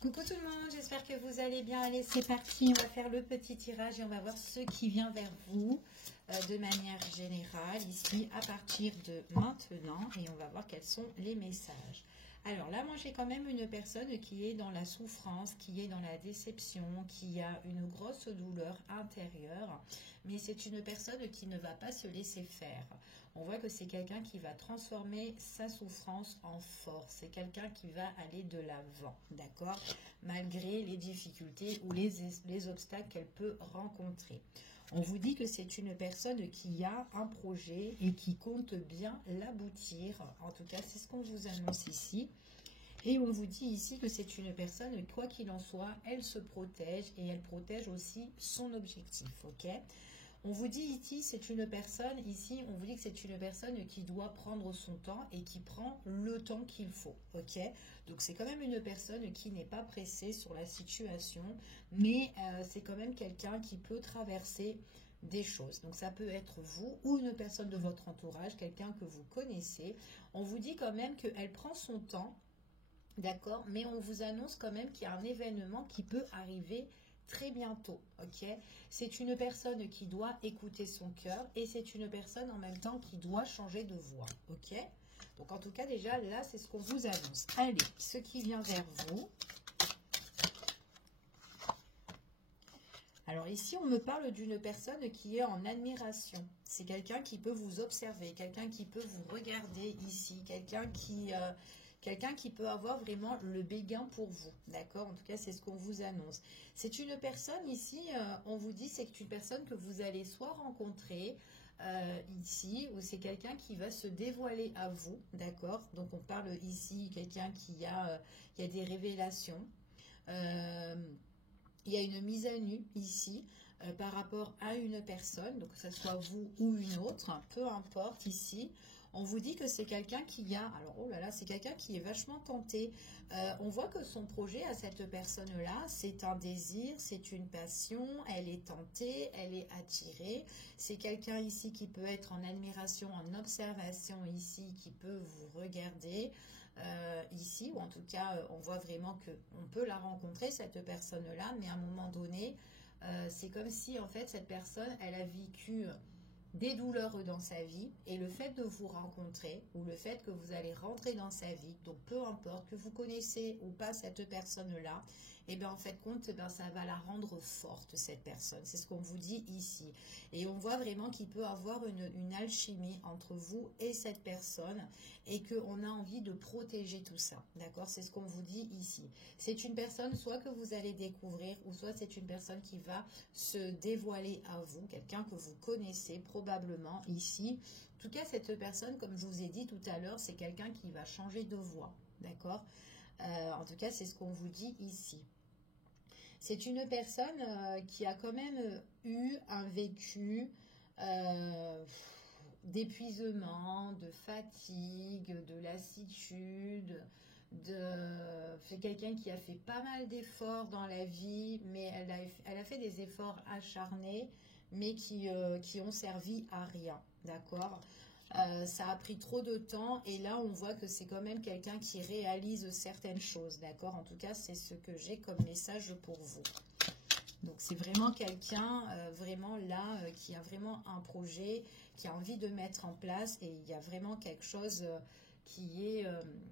Coucou tout le monde, j'espère que vous allez bien. Allez, c'est parti, on va faire le petit tirage et on va voir ce qui vient vers vous de manière générale ici à partir de maintenant et on va voir quels sont les messages. Alors là, moi j'ai quand même une personne qui est dans la souffrance, qui est dans la déception, qui a une grosse douleur intérieure, mais c'est une personne qui ne va pas se laisser faire. On voit que c'est quelqu'un qui va transformer sa souffrance en force, c'est quelqu'un qui va aller de l'avant, d'accord, malgré les difficultés ou les obstacles qu'elle peut rencontrer. On vous dit que c'est une personne qui a un projet et qui compte bien l'aboutir. En tout cas, c'est ce qu'on vous annonce ici. Et on vous dit ici que c'est une personne, quoi qu'il en soit, elle se protège et elle protège aussi son objectif. Ok ? On vous dit ici, c'est une personne, ici, on vous dit que c'est une personne qui doit prendre son temps et qui prend le temps qu'il faut, ok? Donc, c'est quand même une personne qui n'est pas pressée sur la situation, mais c'est quand même quelqu'un qui peut traverser des choses. Donc, ça peut être vous ou une personne de votre entourage, quelqu'un que vous connaissez. On vous dit quand même qu'elle prend son temps, d'accord? Mais on vous annonce quand même qu'il y a un événement qui peut arriver très bientôt, ok? C'est une personne qui doit écouter son cœur et c'est une personne en même temps qui doit changer de voix, ok? Donc en tout cas déjà là c'est ce qu'on vous annonce. Allez, ce qui vient vers vous. Alors ici on me parle d'une personne qui est en admiration. C'est quelqu'un qui peut vous observer, quelqu'un qui peut vous regarder ici, quelqu'un qui peut avoir vraiment le béguin pour vous, d'accord? En tout cas, c'est ce qu'on vous annonce. C'est une personne ici, on vous dit, c'est une personne que vous allez soit rencontrer ici, ou c'est quelqu'un qui va se dévoiler à vous, d'accord? Donc, on parle ici, quelqu'un qui a des révélations. Il y a une mise à nu ici par rapport à une personne, donc que ce soit vous ou une autre, peu importe ici. On vous dit que c'est quelqu'un qui a, alors oh là là, c'est quelqu'un qui est vachement tenté. On voit que son projet à cette personne-là, c'est un désir, c'est une passion, elle est tentée, elle est attirée. C'est quelqu'un ici qui peut être en admiration, en observation ici, qui peut vous regarder ici, ou en tout cas, on voit vraiment qu'on peut la rencontrer, cette personne-là, mais à un moment donné, c'est comme si en fait cette personne, elle a vécu des douleurs dans sa vie et le fait de vous rencontrer ou le fait que vous allez rentrer dans sa vie, donc peu importe que vous connaissez ou pas cette personne-là, et bien en fait compte, ça va la rendre forte cette personne. C'est ce qu'on vous dit ici. Et on voit vraiment qu'il peut avoir une alchimie entre vous et cette personne et qu'on a envie de protéger tout ça. D'accord? C'est ce qu'on vous dit ici. C'est une personne soit que vous allez découvrir ou soit c'est une personne qui va se dévoiler à vous, quelqu'un que vous connaissez probablement ici. En tout cas, cette personne, comme je vous ai dit tout à l'heure, c'est quelqu'un qui va changer de voix. D'accord? En tout cas, c'est ce qu'on vous dit ici. C'est une personne qui a quand même eu un vécu d'épuisement, de fatigue, de lassitude. C'est quelqu'un qui a fait pas mal d'efforts dans la vie, mais elle a fait des efforts acharnés, mais qui ont servi à rien. D'accord? Ça a pris trop de temps et là on voit que c'est quand même quelqu'un qui réalise certaines choses, d'accord? En tout cas c'est ce que j'ai comme message pour vous. Donc c'est vraiment quelqu'un vraiment là qui a vraiment un projet, qui a envie de mettre en place et il y a vraiment quelque chose il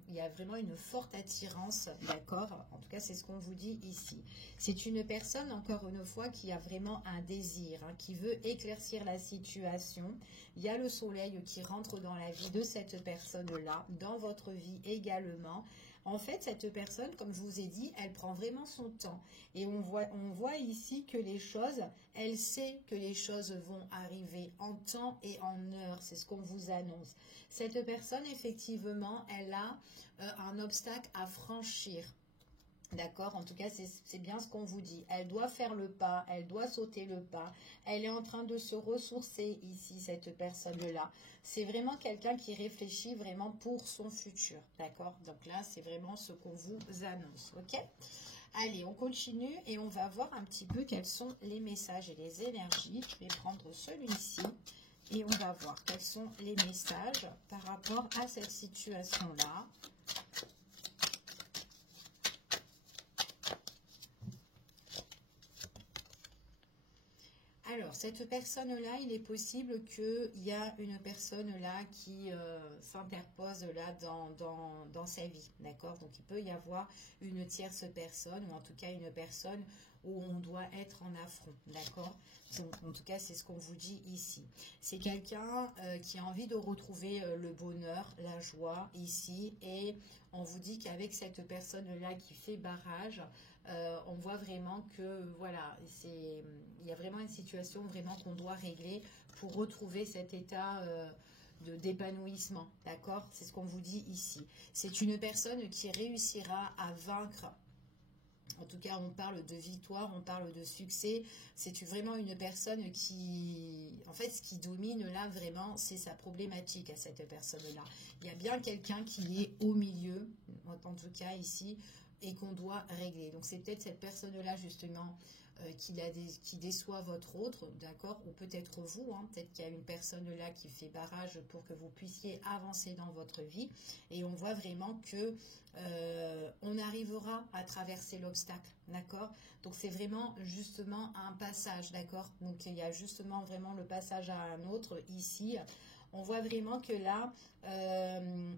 y a vraiment une forte attirance, d'accord? En tout cas, c'est ce qu'on vous dit ici. C'est une personne, encore une fois, qui a vraiment un désir, qui veut éclaircir la situation. Il y a le soleil qui rentre dans la vie de cette personne-là, dans votre vie également. En fait, cette personne, comme je vous ai dit, elle prend vraiment son temps. Et on voit ici que les choses, elle sait que les choses vont arriver en temps et en heure. C'est ce qu'on vous annonce. Cette personne, effectivement, elle a un obstacle à franchir. D'accord? En tout cas, c'est bien ce qu'on vous dit. Elle doit faire le pas, elle doit sauter le pas. Elle est en train de se ressourcer ici, cette personne-là. C'est vraiment quelqu'un qui réfléchit vraiment pour son futur. D'accord? Donc là, c'est vraiment ce qu'on vous annonce. Ok? Allez, on continue et on va voir un petit peu quels sont les messages et les énergies. Je vais prendre celui-ci et on va voir quels sont les messages par rapport à cette situation-là. Alors, cette personne-là, il est possible qu'il y a une personne là qui s'interpose là dans sa vie, d'accord? Donc, il peut y avoir une tierce personne, ou en tout cas une personne où on doit être en affront, d'accord? Donc, en tout cas, c'est ce qu'on vous dit ici. C'est quelqu'un qui a envie de retrouver le bonheur, la joie ici, et on vous dit qu'avec cette personne-là qui fait barrage, on voit vraiment que voilà, il y a vraiment une situation vraiment qu'on doit régler pour retrouver cet état d'épanouissement, d'accord? C'est ce qu'on vous dit ici. C'est une personne qui réussira à vaincre. En tout cas, on parle de victoire, on parle de succès. C'est vraiment une personne qui, en fait, ce qui domine là vraiment, c'est sa problématique à cette personne-là. Il y a bien quelqu'un qui est au milieu, en tout cas ici, et qu'on doit régler. Donc, c'est peut-être cette personne-là, justement, qui déçoit votre autre, d'accord? Ou peut-être vous, hein, peut-être qu'il y a une personne là qui fait barrage pour que vous puissiez avancer dans votre vie. Et on voit vraiment que on arrivera à traverser l'obstacle, d'accord? Donc c'est vraiment justement un passage, d'accord? Donc il y a justement vraiment le passage à un autre ici. On voit vraiment que là,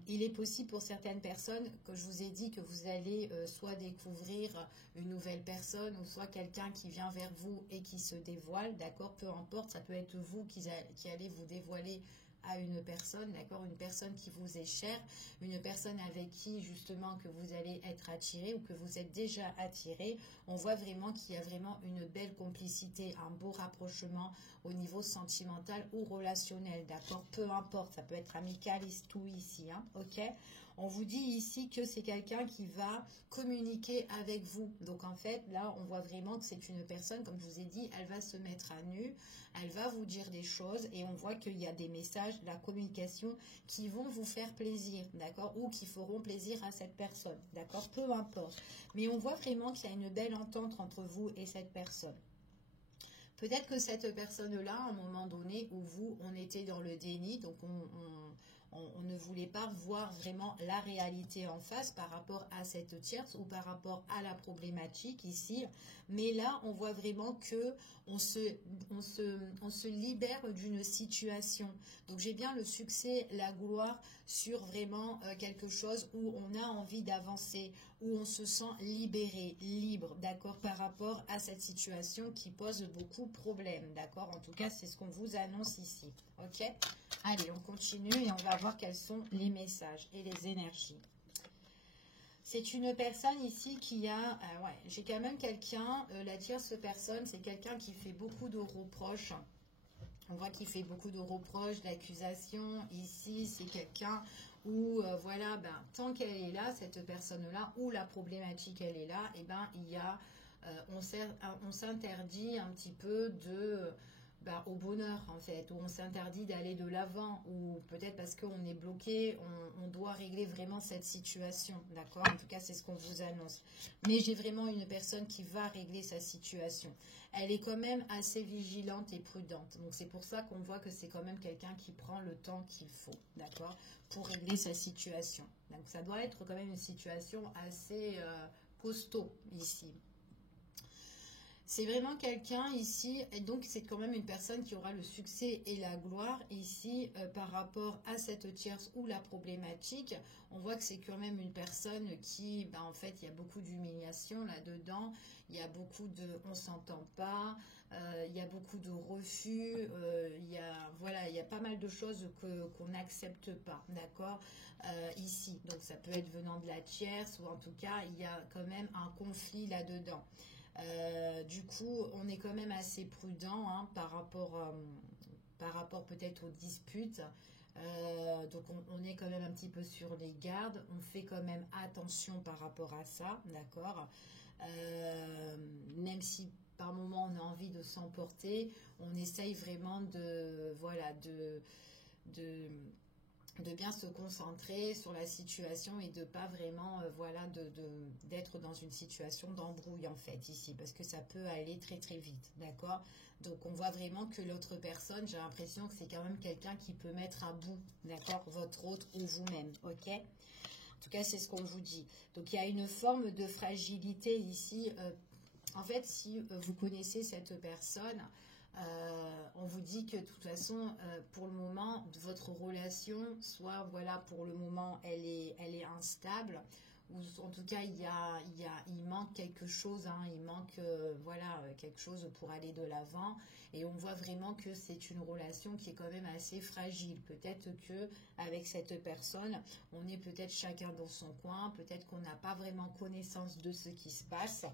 il est possible pour certaines personnes, que je vous ai dit, que vous allez soit découvrir une nouvelle personne, ou soit quelqu'un qui vient vers vous et qui se dévoile, d'accord? Peu importe, ça peut être vous qui allez vous dévoiler à une personne, d'accord, une personne qui vous est chère, une personne avec qui justement que vous allez être attiré ou que vous êtes déjà attiré. On voit vraiment qu'il y a vraiment une belle complicité, un beau rapprochement au niveau sentimental ou relationnel, d'accord, peu importe, ça peut être amical, tout ici, hein, ok. On vous dit ici que c'est quelqu'un qui va communiquer avec vous. Donc en fait, là, on voit vraiment que c'est une personne, comme je vous ai dit, elle va se mettre à nu, elle va vous dire des choses et on voit qu'il y a des messages, de la communication qui vont vous faire plaisir, d'accord, ou qui feront plaisir à cette personne, d'accord, peu importe. Mais on voit vraiment qu'il y a une belle entente entre vous et cette personne. Peut-être que cette personne-là, à un moment donné, où vous, on était dans le déni, donc on ne voulait pas voir vraiment la réalité en face par rapport à cette tierce ou par rapport à la problématique ici. Mais là, on voit vraiment que on se libère d'une situation. Donc, j'ai bien le succès, la gloire sur vraiment quelque chose où on a envie d'avancer, où on se sent libéré, libre, d'accord, par rapport à cette situation qui pose beaucoup de problèmes, d'accord. En tout cas, c'est ce qu'on vous annonce ici, ok. Allez, on continue et on va voir quels sont les messages et les énergies. C'est une personne ici qui a... ouais, j'ai quand même quelqu'un, la tierce personne, c'est quelqu'un qui fait beaucoup de reproches. On voit qu'il fait beaucoup de reproches, d'accusations. Ici, c'est quelqu'un où, voilà, ben, tant qu'elle est là, cette personne-là, où la problématique, elle est là, et ben, il y a... on s'interdit un petit peu de... au bonheur en fait, où on s'interdit d'aller de l'avant, ou peut-être parce qu'on est bloqué, on doit régler vraiment cette situation, d'accord? En tout cas, c'est ce qu'on vous annonce. Mais j'ai vraiment une personne qui va régler sa situation. Elle est quand même assez vigilante et prudente, donc c'est pour ça qu'on voit que c'est quand même quelqu'un qui prend le temps qu'il faut, d'accord? Pour régler sa situation. Donc ça doit être quand même une situation assez costaud ici. C'est vraiment quelqu'un ici, et donc c'est quand même une personne qui aura le succès et la gloire ici par rapport à cette tierce ou la problématique. On voit que c'est quand même une personne qui, ben, en fait, il y a beaucoup d'humiliation là-dedans, il y a beaucoup de on s'entend pas, il y a beaucoup de refus, voilà, il y a pas mal de choses qu'on n'accepte pas, d'accord, ici. Donc ça peut être venant de la tierce, ou en tout cas, il y a quand même un conflit là-dedans. Du coup, on est quand même assez prudent, hein, par rapport peut-être aux disputes. Donc, on est quand même un petit peu sur les gardes. On fait quand même attention par rapport à ça, d'accord. Même si par moment on a envie de s'emporter, on essaye vraiment de bien se concentrer sur la situation et de pas vraiment d'être dans une situation d'embrouille en fait ici, parce que ça peut aller très très vite, d'accord. Donc on voit vraiment que l'autre personne, j'ai l'impression que c'est quand même quelqu'un qui peut mettre à bout, d'accord, votre autre ou vous-même, ok. En tout cas, c'est ce qu'on vous dit. Donc il y a une forme de fragilité ici. En fait, si vous connaissez cette personne, On vous dit que de toute façon, pour le moment, votre relation, soit voilà, pour le moment, elle est instable, ou en tout cas, il manque quelque chose, hein, il manque voilà, quelque chose pour aller de l'avant. Et on voit vraiment que c'est une relation qui est quand même assez fragile. Peut-être que avec cette personne, on est peut-être chacun dans son coin, peut-être qu'on n'a pas vraiment connaissance de ce qui se passe.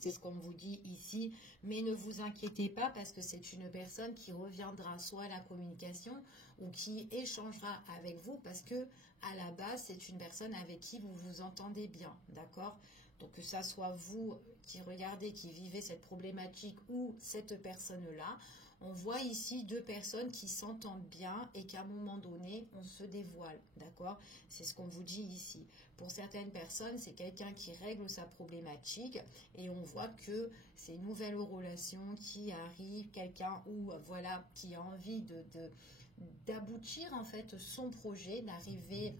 C'est ce qu'on vous dit ici, mais ne vous inquiétez pas parce que c'est une personne qui reviendra soit à la communication ou qui échangera avec vous parce que à la base, c'est une personne avec qui vous vous entendez bien, d'accord? Donc que ça soit vous qui regardez, qui vivez cette problématique ou cette personne-là, on voit ici deux personnes qui s'entendent bien et qu'à un moment donné, on se dévoile, d'accord? C'est ce qu'on vous dit ici. Pour certaines personnes, c'est quelqu'un qui règle sa problématique et on voit que c'est une nouvelle relation qui arrive, quelqu'un ou voilà, qui a envie d'aboutir en fait son projet, d'arriver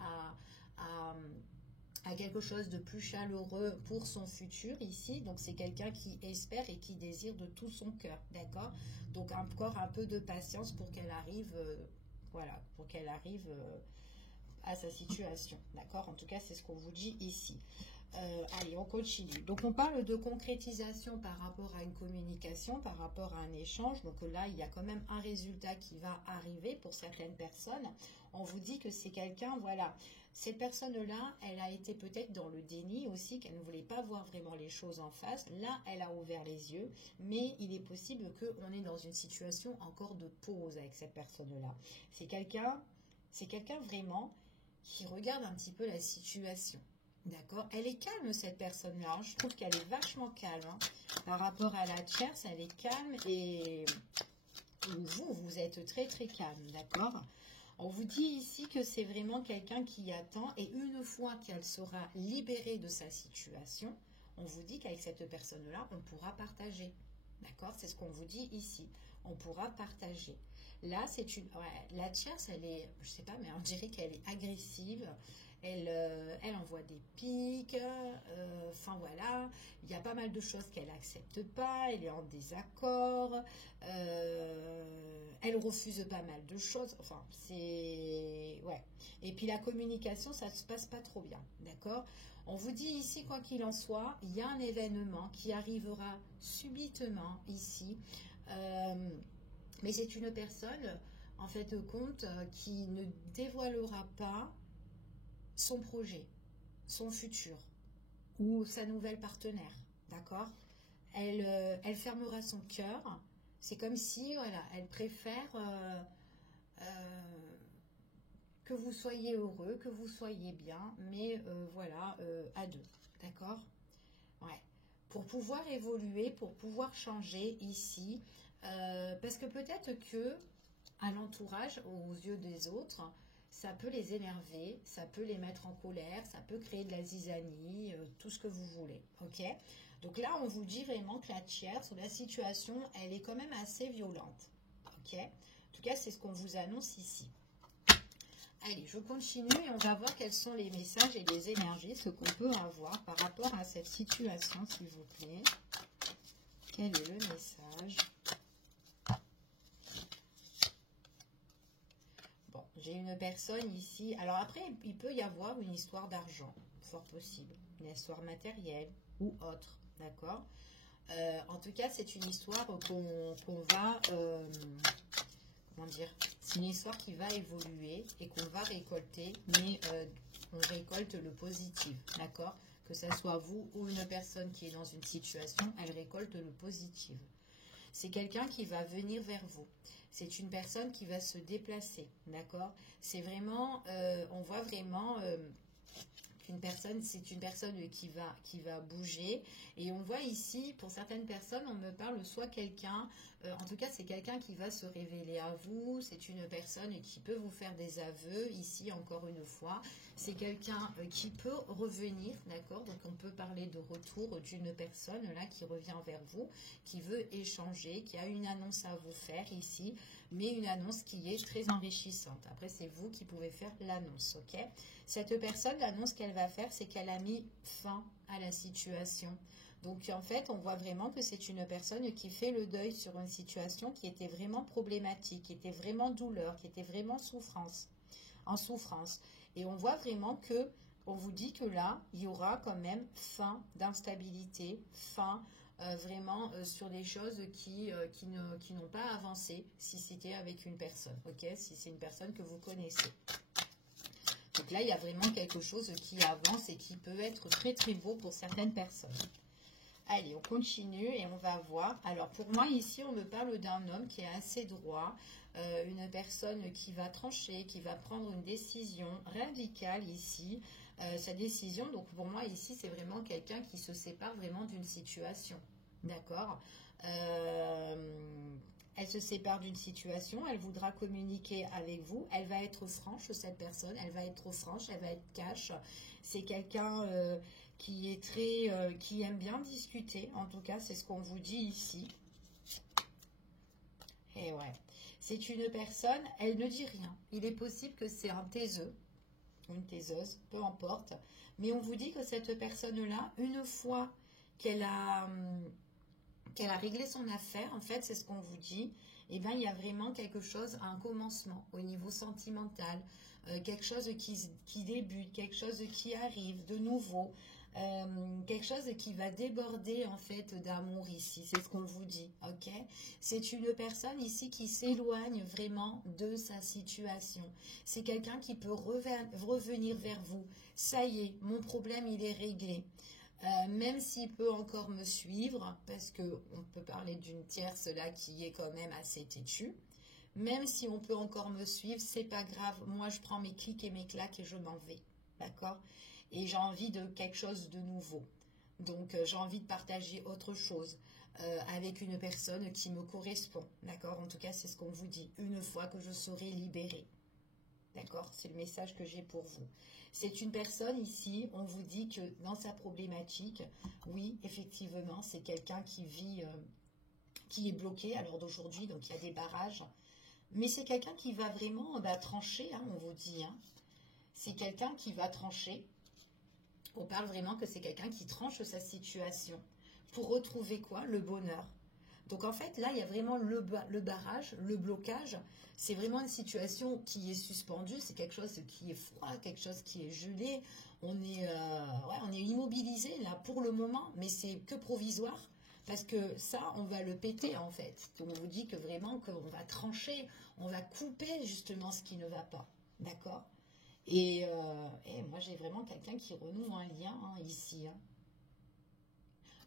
à quelque chose de plus chaleureux pour son futur ici. Donc c'est quelqu'un qui espère et qui désire de tout son cœur, d'accord? Donc encore un peu de patience pour qu'elle arrive, voilà, pour qu'elle arrive à sa situation, d'accord? En tout cas, c'est ce qu'on vous dit ici. Allez, on continue. Donc, on parle de concrétisation par rapport à une communication, par rapport à un échange. Donc là, il y a quand même un résultat qui va arriver pour certaines personnes. On vous dit que c'est quelqu'un, voilà, cette personne-là, elle a été peut-être dans le déni aussi, qu'elle ne voulait pas voir vraiment les choses en face. Là, elle a ouvert les yeux, mais il est possible qu'on est dans une situation encore de pause avec cette personne-là. C'est quelqu'un vraiment qui regarde un petit peu la situation. D'accord? Elle est calme, cette personne-là. Je trouve qu'elle est vachement calme. Hein. Par rapport à la tierce, elle est calme et vous êtes très très calme. D'accord? On vous dit ici que c'est vraiment quelqu'un qui attend et une fois qu'elle sera libérée de sa situation, on vous dit qu'avec cette personne-là, on pourra partager. D'accord? C'est ce qu'on vous dit ici. On pourra partager. Là, c'est une... Ouais, la tierce, elle est... Je sais pas, mais on dirait qu'elle est agressive. Elle envoie des pics. Enfin, voilà. Il y a pas mal de choses qu'elle n'accepte pas. Elle est en désaccord. Elle refuse pas mal de choses. Enfin, c'est... Ouais. Et puis, la communication, ça se passe pas trop bien. D'accord? On vous dit ici, quoi qu'il en soit, il y a un événement qui arrivera subitement ici. Mais c'est une personne, en fait, compte qui ne dévoilera pas son projet, son futur ou sa nouvelle partenaire. D'accord? Elle fermera son cœur. C'est comme si, voilà, elle préfère que vous soyez heureux, que vous soyez bien, mais voilà, à deux. D'accord? Ouais. Pour pouvoir évoluer, pour pouvoir changer ici, parce que peut-être que à l'entourage, aux yeux des autres, ça peut les énerver, ça peut les mettre en colère, ça peut créer de la zizanie, tout ce que vous voulez. Ok? Donc là, on vous dit vraiment que la tierce, la situation, elle est quand même assez violente. Ok? En tout cas, c'est ce qu'on vous annonce ici. Allez, je continue et on va voir quels sont les messages et les énergies, ce qu'on peut avoir par rapport à cette situation, s'il vous plaît. Quel est le message? Bon, j'ai une personne ici. Alors après, il peut y avoir une histoire d'argent, fort possible. Une histoire matérielle ou autre, d'accord? En tout cas, c'est une histoire qu'on va... comment dire? C'est une histoire qui va évoluer et qu'on va récolter, mais on récolte le positif, d'accord? Que ce soit vous ou une personne qui est dans une situation, elle récolte le positif. C'est quelqu'un qui va venir vers vous. C'est une personne qui va se déplacer, d'accord? C'est vraiment, on voit vraiment qu'une personne, c'est une personne qui va bouger. Et on voit ici, pour certaines personnes, on me parle soit quelqu'un, en tout cas c'est quelqu'un qui va se révéler à vous, c'est une personne qui peut vous faire des aveux, ici encore une fois. C'est quelqu'un qui peut revenir, d'accord? Donc on peut parler de retour d'une personne là qui revient vers vous, qui veut échanger, qui a une annonce à vous faire ici, mais une annonce qui est très enrichissante. Après, c'est vous qui pouvez faire l'annonce, ok? Cette personne, l'annonce qu'elle va faire, c'est qu'elle a mis fin à la situation. Donc en fait, on voit vraiment que c'est une personne qui fait le deuil sur une situation qui était vraiment problématique, qui était vraiment douleur, qui était vraiment en souffrance. Et on voit vraiment que, on vous dit que là, il y aura quand même fin d'instabilité, fin vraiment sur des choses qui n'ont pas avancé si c'était avec une personne, ok? Si c'est une personne que vous connaissez. Donc là, il y a vraiment quelque chose qui avance et qui peut être très très beau pour certaines personnes. Allez, on continue et on va voir. Alors pour moi ici, on me parle d'un homme qui est assez droit, une personne qui va trancher, qui va prendre une décision radicale ici. Sa décision, donc pour moi ici, c'est vraiment quelqu'un qui se sépare vraiment d'une situation. D'accord. Elle se sépare d'une situation, elle voudra communiquer avec vous, elle va être franche, cette personne, elle va être trop franche, elle va être cash. C'est quelqu'un qui est qui aime bien discuter, en tout cas, c'est ce qu'on vous dit ici. Et ouais, c'est une personne, elle ne dit rien. Il est possible que c'est un taiseux, une taiseuse, peu importe. Mais on vous dit que cette personne-là, une fois qu'elle a réglé son affaire, en fait, c'est ce qu'on vous dit, et bien, il y a vraiment quelque chose, un commencement au niveau sentimental, quelque chose qui débute, quelque chose qui arrive de nouveau, quelque chose qui va déborder, en fait, d'amour ici, c'est ce qu'on vous dit, ok? C'est une personne ici qui s'éloigne vraiment de sa situation. C'est quelqu'un qui peut revenir vers vous. Ça y est, mon problème, il est réglé. Même s'il peut encore me suivre, parce qu'on peut parler d'une tierce là qui est quand même assez têtue, même si on peut encore me suivre, c'est pas grave, moi je prends mes clics et mes claques et je m'en vais, d'accord? Et j'ai envie de quelque chose de nouveau, donc j'ai envie de partager autre chose avec une personne qui me correspond, d'accord? En tout cas, c'est ce qu'on vous dit, une fois que je serai libérée. D'accord? C'est le message que j'ai pour vous. C'est une personne ici, on vous dit que dans sa problématique, oui, effectivement, c'est quelqu'un qui vit, qui est bloqué à l'heure d'aujourd'hui, donc il y a des barrages. Mais c'est quelqu'un qui va vraiment trancher, hein, on vous dit. Hein. C'est quelqu'un qui va trancher. On parle vraiment que c'est quelqu'un qui tranche sa situation pour retrouver quoi? Le bonheur. Donc en fait, là, il y a vraiment le barrage, le blocage. C'est vraiment une situation qui est suspendue. C'est quelque chose qui est froid, quelque chose qui est gelé. On est immobilisé là pour le moment, mais c'est que provisoire. Parce que ça, on va le péter en fait. Donc on vous dit que vraiment qu'on va trancher, on va couper justement ce qui ne va pas. D'accord? Et moi, j'ai vraiment quelqu'un qui renoue un lien ici. Hein.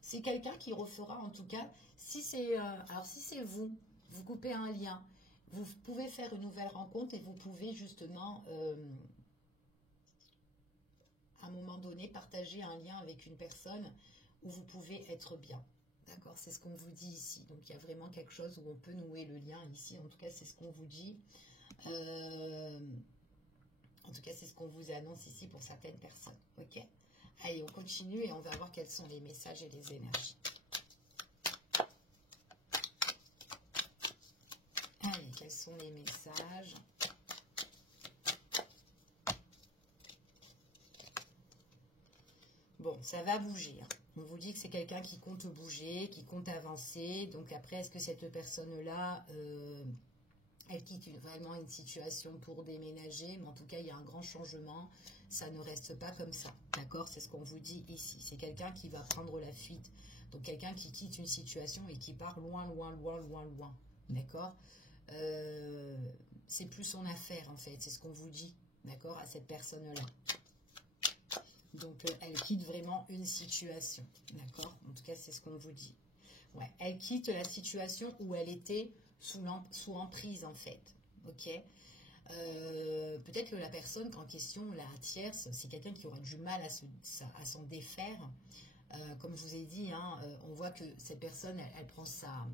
C'est quelqu'un qui refera, en tout cas, si c'est vous, vous coupez un lien, vous pouvez faire une nouvelle rencontre et vous pouvez justement, à un moment donné, partager un lien avec une personne où vous pouvez être bien. D'accord? C'est ce qu'on vous dit ici. Donc, il y a vraiment quelque chose où on peut nouer le lien ici. En tout cas, c'est ce qu'on vous dit. En tout cas, c'est ce qu'on vous annonce ici pour certaines personnes. Ok? Allez, on continue et on va voir quels sont les messages et les énergies. Allez, quels sont les messages? Bon, ça va bouger. Hein. On vous dit que c'est quelqu'un qui compte bouger, qui compte avancer. Donc après, est-ce que cette personne-là, elle quitte vraiment une situation pour déménager? Mais en tout cas, il y a un grand changement. Ça ne reste pas comme ça. D'accord? C'est ce qu'on vous dit ici. C'est quelqu'un qui va prendre la fuite. Donc quelqu'un qui quitte une situation et qui part loin, loin, loin, loin, loin. D'accord? C'est plus son affaire en fait. C'est ce qu'on vous dit. D'accord? À cette personne-là. Donc, elle quitte vraiment une situation. D'accord? En tout cas, c'est ce qu'on vous dit. Ouais, elle quitte la situation où elle était sous emprise, en fait. Ok? Peut-être que la personne en question, la tierce, c'est quelqu'un qui aura du mal à s'en défaire. Comme je vous ai dit, hein, on voit que cette personne, elle prend sa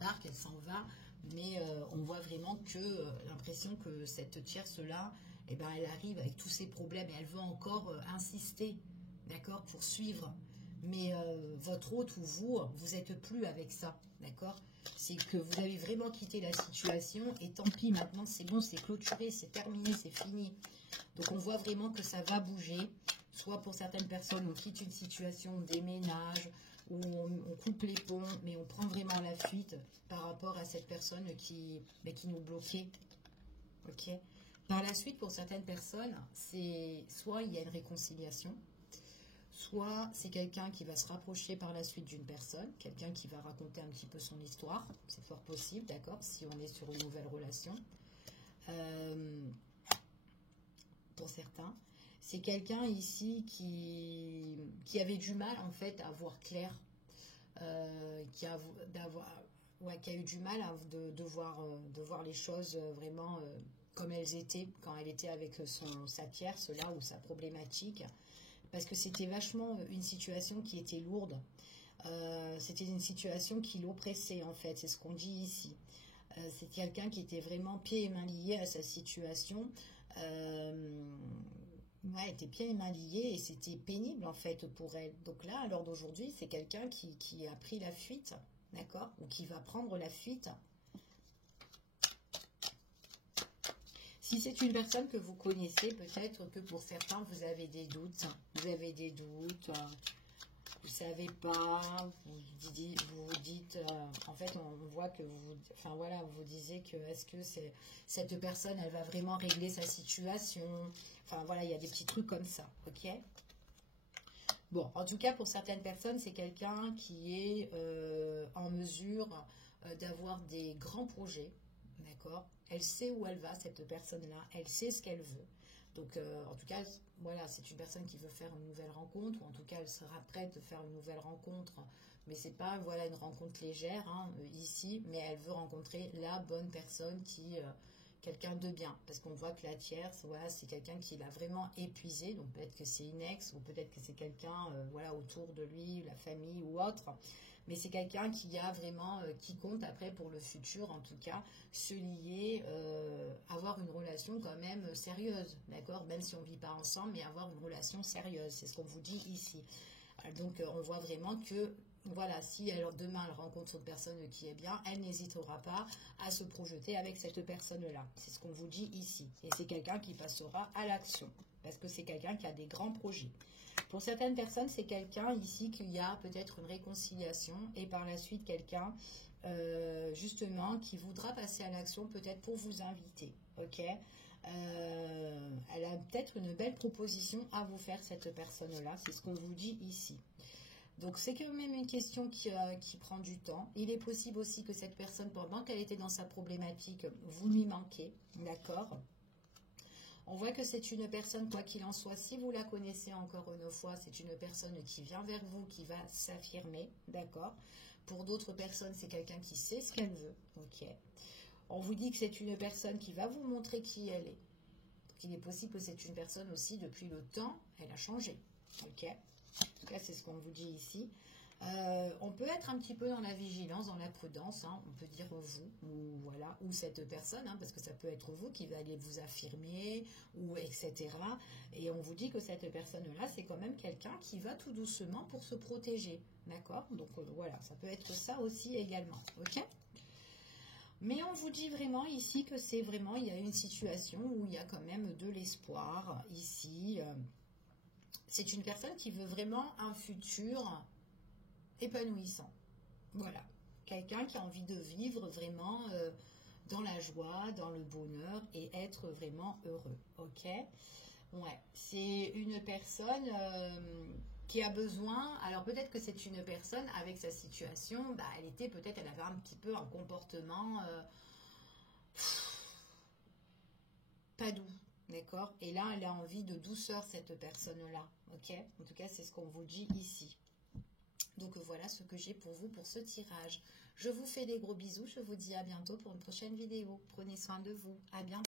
barque, elle s'en va. Mais on voit vraiment que l'impression que cette tierce-là, eh ben, elle arrive avec tous ses problèmes et elle veut encore insister, d'accord, pour suivre. mais votre hôte ou vous, vous n'êtes plus avec ça, d'accord? C'est que vous avez vraiment quitté la situation et tant pis, maintenant c'est bon, c'est clôturé, c'est terminé, c'est fini. Donc on voit vraiment que ça va bouger, soit pour certaines personnes, on quitte une situation, on déménage, ou on coupe les ponts, mais on prend vraiment la fuite par rapport à cette personne qui nous bloquait, ok? Par la suite, pour certaines personnes, c'est soit il y a une réconciliation, soit c'est quelqu'un qui va se rapprocher par la suite d'une personne, quelqu'un qui va raconter un petit peu son histoire, c'est fort possible, d'accord, si on est sur une nouvelle relation. Pour certains, c'est quelqu'un ici qui avait du mal en fait à voir clair, qui a eu du mal de voir les choses vraiment comme elles étaient quand elle était avec sa tierce là ou sa problématique, parce que c'était vachement une situation qui était lourde. C'était une situation qui l'oppressait en fait, c'est ce qu'on dit ici. C'est quelqu'un qui était vraiment pieds et mains liés à sa situation. Ouais, était pieds et mains liés et c'était pénible en fait pour elle. Donc là, à l'heure d'aujourd'hui, c'est quelqu'un qui a pris la fuite, d'accord, ou qui va prendre la fuite. Si c'est une personne que vous connaissez, peut-être que pour certains, vous avez des doutes. Vous avez des doutes. Vous savez pas. Vous dites. En fait, on voit que vous. Enfin voilà, vous disiez que est-ce que cette personne, elle va vraiment régler sa situation. Enfin voilà, il y a des petits trucs comme ça, ok. Bon, en tout cas, pour certaines personnes, c'est quelqu'un qui est en mesure d'avoir des grands projets, d'accord. Elle sait où elle va, cette personne-là. Elle sait ce qu'elle veut. Donc, en tout cas, voilà, c'est une personne qui veut faire une nouvelle rencontre, ou en tout cas, elle sera prête à faire une nouvelle rencontre. Mais c'est pas, voilà, une rencontre légère, hein, ici, mais elle veut rencontrer la bonne personne quelqu'un de bien. Parce qu'on voit que la tierce, voilà, c'est quelqu'un qui l'a vraiment épuisé. Donc, peut-être que c'est une ex, ou peut-être que c'est quelqu'un, voilà, autour de lui, la famille ou autre. Mais c'est quelqu'un qui a vraiment, qui compte après pour le futur, en tout cas, se lier, avoir une relation quand même sérieuse, d'accord? Même si on ne vit pas ensemble, mais avoir une relation sérieuse, c'est ce qu'on vous dit ici. Donc on voit vraiment que, voilà, si alors demain elle rencontre une personne qui est bien, elle n'hésitera pas à se projeter avec cette personne-là. C'est ce qu'on vous dit ici. Et c'est quelqu'un qui passera à l'action, parce que c'est quelqu'un qui a des grands projets. Pour certaines personnes, c'est quelqu'un ici qu'il y a peut-être une réconciliation et par la suite quelqu'un justement qui voudra passer à l'action peut-être pour vous inviter, ok. Elle a peut-être une belle proposition à vous faire, cette personne-là, c'est ce qu'on vous dit ici. Donc c'est quand même une question qui prend du temps. Il est possible aussi que cette personne, pendant qu'elle était dans sa problématique, vous lui manquez, d'accord. On voit que c'est une personne, quoi qu'il en soit, si vous la connaissez encore une fois, c'est une personne qui vient vers vous, qui va s'affirmer, d'accord. Pour d'autres personnes, c'est quelqu'un qui sait ce qu'elle veut, ok. On vous dit que c'est une personne qui va vous montrer qui elle est. Donc, il est possible que c'est une personne aussi, depuis le temps, elle a changé, ok. En tout cas, c'est ce qu'on vous dit ici. On peut être un petit peu dans la vigilance, dans la prudence, hein, on peut dire vous, ou voilà, ou cette personne, hein, parce que ça peut être vous qui va aller vous affirmer, ou etc. Et on vous dit que cette personne-là, c'est quand même quelqu'un qui va tout doucement pour se protéger, d'accord. Donc voilà, ça peut être ça aussi également, ok. Mais on vous dit vraiment ici que c'est vraiment, il y a une situation où il y a quand même de l'espoir ici. C'est une personne qui veut vraiment un futur épanouissant. Voilà. Quelqu'un qui a envie de vivre vraiment dans la joie, dans le bonheur et être vraiment heureux. Ok. Ouais. C'est une personne qui a besoin. Alors peut-être que c'est une personne avec sa situation. Bah, elle avait un petit peu un comportement pas doux. D'accord. Et là, elle a envie de douceur, cette personne-là. Ok. En tout cas, c'est ce qu'on vous dit ici. Donc voilà ce que j'ai pour vous pour ce tirage. Je vous fais des gros bisous. Je vous dis à bientôt pour une prochaine vidéo. Prenez soin de vous. À bientôt.